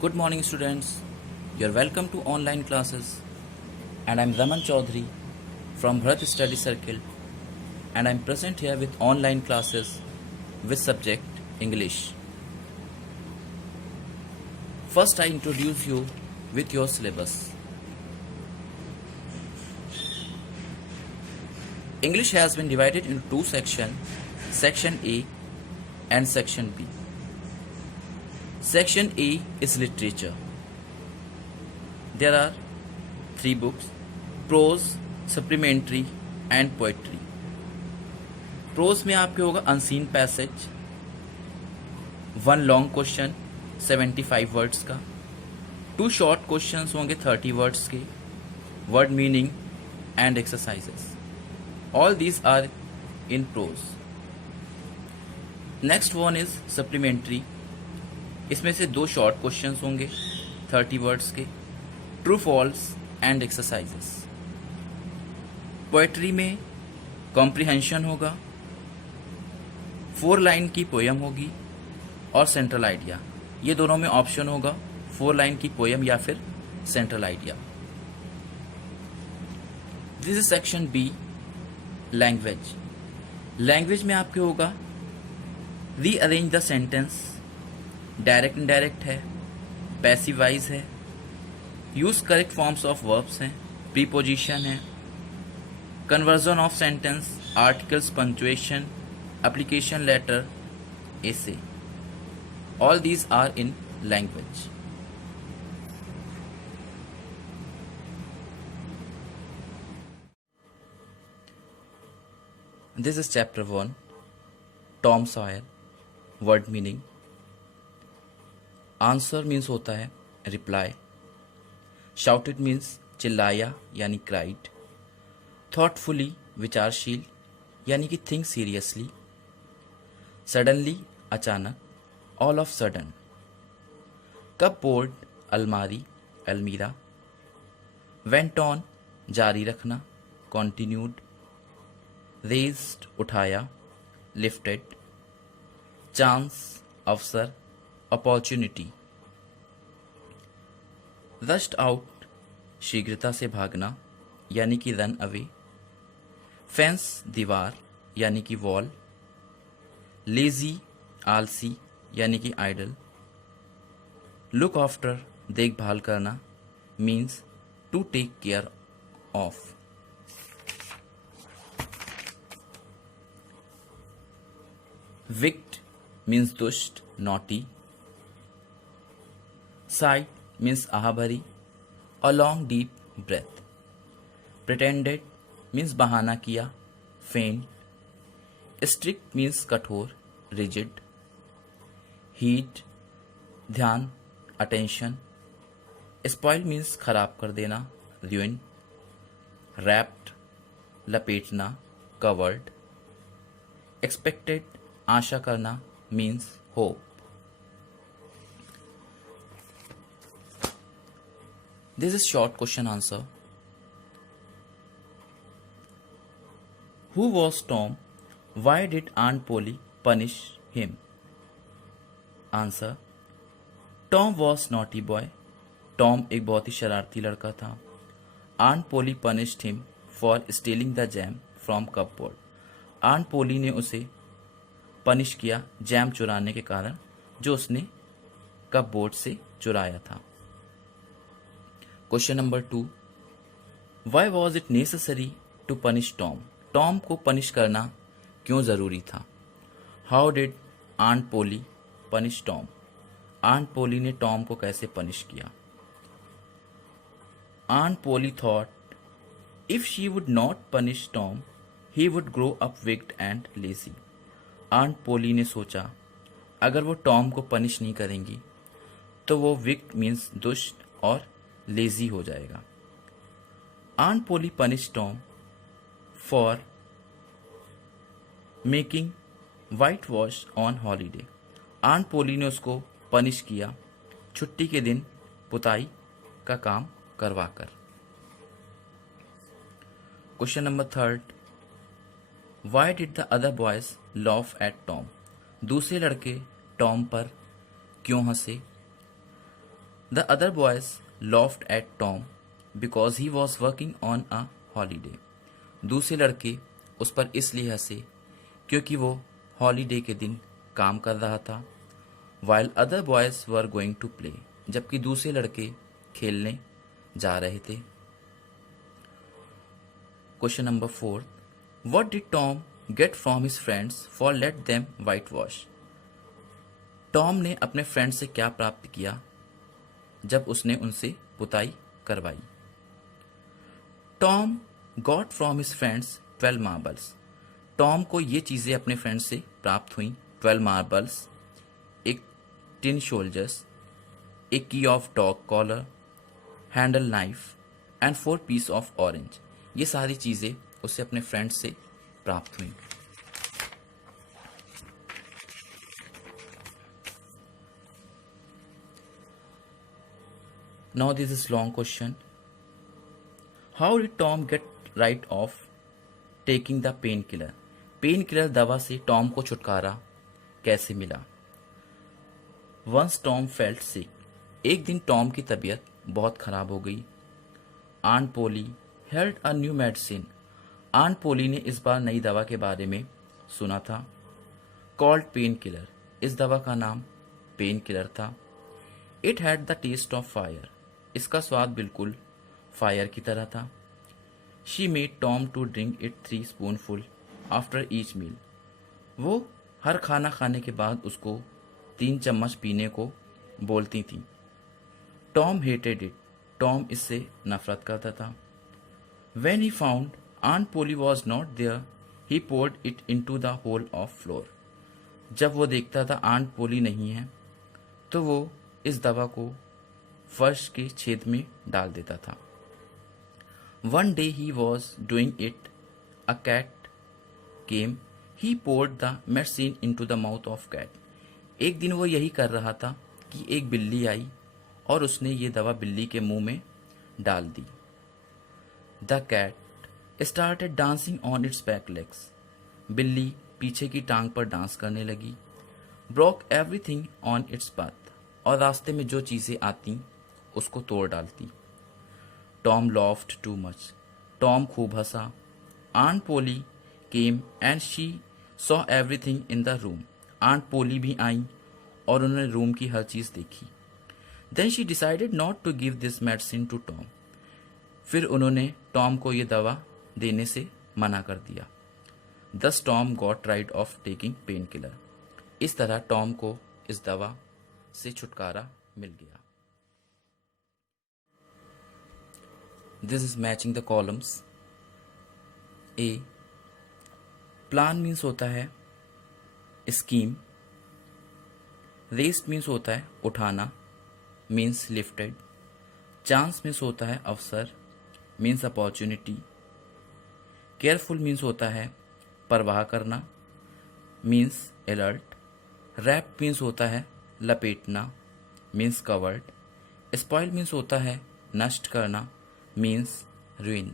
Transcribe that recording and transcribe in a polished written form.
Good morning, students. You're welcome to online classes, and I'm Raman Chaudhary from Bharat Study Circle, and I'm present here with online classes with subject English. First, I introduce you with your syllabus. English has been divided into two sections, Section A and Section B. Section A is literature. There are three books: prose, supplementary and poetry. Prose में आपके होगा unseen passage, one long question 75 words का, two short questions होंगे 30 words के, word meaning and exercises. All these are in prose. Next one is supplementary. इसमें से दो short questions होंगे 30 वर्ड्स के, true false and exercises. Poetry में comprehension होगा, 4 लाइन की पोयम होगी और सेंट्रल आइडिया. ये दोनों में ऑप्शन होगा 4 लाइन की पोयम या फिर central idea. This is section B, language. Language में आपके होगा rearrange the sentence, direct indirect है, पैसिव वाइज है, use correct forms of verbs हैं, प्रीपोजिशन है, conversion of sentence, articles, punctuation, application letter, essay. All these are in language. This is chapter 1, Tom Sawyer. Word meaning. Answer means होता है reply. Shouted means चिल्लाया यानी cried. Thoughtfully विचारशील यानी कि think seriously. Suddenly अचानक, all of sudden. Cupboard अलमारी, अलमीरा. वेंट ऑन जारी रखना, कॉन्टिन्यूड. रेज्ड उठाया, लिफ्टेड. चांस अवसर, अपॉर्चुनिटी. रश्ड आउट शीघ्रता से भागना यानी कि रन अवे. फेंस दीवार यानी कि वॉल. लेजी आलसी यानी कि आइडल. लुक आफ्टर देखभाल करना means to take care of. Wicked means दुष्ट, नॉटी. साइड मीन्स आह भरी, a long deep breath. Pretended means बहाना किया, फेंट. स्ट्रिक्ट मीन्स कठोर, रिजिड. हीट ध्यान, अटेंशन. स्पॉइल मीन्स खराब कर देना, ruin. रैप्ड लपेटना, कवर्ड. एक्सपेक्टेड आशा करना means hope. This is short question answer. Who was Tom? Why did Aunt Polly punish him? Answer. Tom was naughty boy. Tom एक बहुत ही शरारती लड़का था. Aunt Polly punished him for stealing the jam from cupboard. Aunt Polly ने उसे punish किया jam चुराने के कारण जो उसने कपबोर्ड से चुराया था. Question number 2. Why was it necessary to punish Tom? Tom को पनिश करना क्यों जरूरी था? How did Aunt Polly punish Tom? Aunt Polly ने टॉम को कैसे पनिश किया? Aunt Polly thought if she would not punish Tom he would grow up wicked and lazy. Aunt Polly ने सोचा अगर वो टॉम को पनिश नहीं करेंगी तो वो विक्ड मीन्स दुष्ट और लेजी हो जाएगा. Aunt Polly punish Tom for making white wash on holiday. Aunt Polly ने उसको पनिश किया छुट्टी के दिन पुताई का काम करवाकर. Question number 3. Why did the other boys laugh at Tom? दूसरे लड़के टॉम पर क्यों हंसे? The other boys laughed at Tom because he was working on a holiday. दूसरे लड़के उस पर इसलिए हंसे क्योंकि वो हॉलीडे के दिन काम कर रहा था। While other boys were going to play, जबकि दूसरे लड़के खेलने जा रहे थे। Question number 4, what did Tom get from his friends for let them whitewash. टॉम ने अपने फ्रेंड से क्या प्राप्त किया जब उसने उनसे पुताई करवाई। Tom got from his friends 12 marbles. Tom को ये चीज़ें अपने फ्रेंड से प्राप्त हुई। 12 मार्बल्स, एक टिन शोल्जर्स, एक key of dog collar, handle knife and 4 piece of orange. ये सारी चीज़ें उसे अपने फ्रेंड से प्राप्त हुई। Now this is long question. How did Tom get rid of taking the painkiller? Pain दवा से टॉम को छुटकारा कैसे मिला? Once Tom felt sick. एक दिन टॉम की तबीयत बहुत खराब हो गई। Aunt Polly held a new medicine. Aunt Polly ने इस बार नई दवा के बारे में सुना था। Called painkiller. इस दवा का नाम पेन किलर था। It had the taste of fire. इसका स्वाद बिल्कुल फायर की तरह था। She made Tom to drink it 3 spoonful after each meal. वो हर खाना खाने के बाद उसको 3 चम्मच पीने को बोलती थी। Tom hated it. टॉम इससे नफरत करता था। When he found aunt Polly was not there he poured it into the hole of floor. जब वो देखता था आंट पोली नहीं है तो वो इस दवा को फर्श के छेद में डाल देता था। One day he was doing it, a cat came, he poured the medicine into the mouth of cat. एक दिन वो यही कर रहा था कि एक बिल्ली आई और उसने ये दवा बिल्ली के मुंह में डाल दी। The cat started dancing on its back legs. बिल्ली पीछे की टांग पर डांस करने लगी। Broke everything on its path, और रास्ते में जो चीजें आती उसको तोड़ डालती। Tom laughed too much. Tom खूब हंसा। Aunt Polly came and she saw everything in the room. Aunt Polly भी आई और उन्होंने रूम की हर चीज देखी। Then she decided not to give this medicine to Tom. फिर उन्होंने टॉम को ये दवा देने से मना कर दिया। दस Tom got ride of taking pain killer. इस तरह टॉम को इस दवा से छुटकारा मिल गया। This is matching the columns. A. Plan means होता है scheme. Raised means होता है उठाना, means lifted. Chance means होता है अवसर, means opportunity. Careful means होता है परवाह करना, means alert. Wrap means होता है लपेटना, means covered. Spoil means होता है नष्ट करना, means ruin.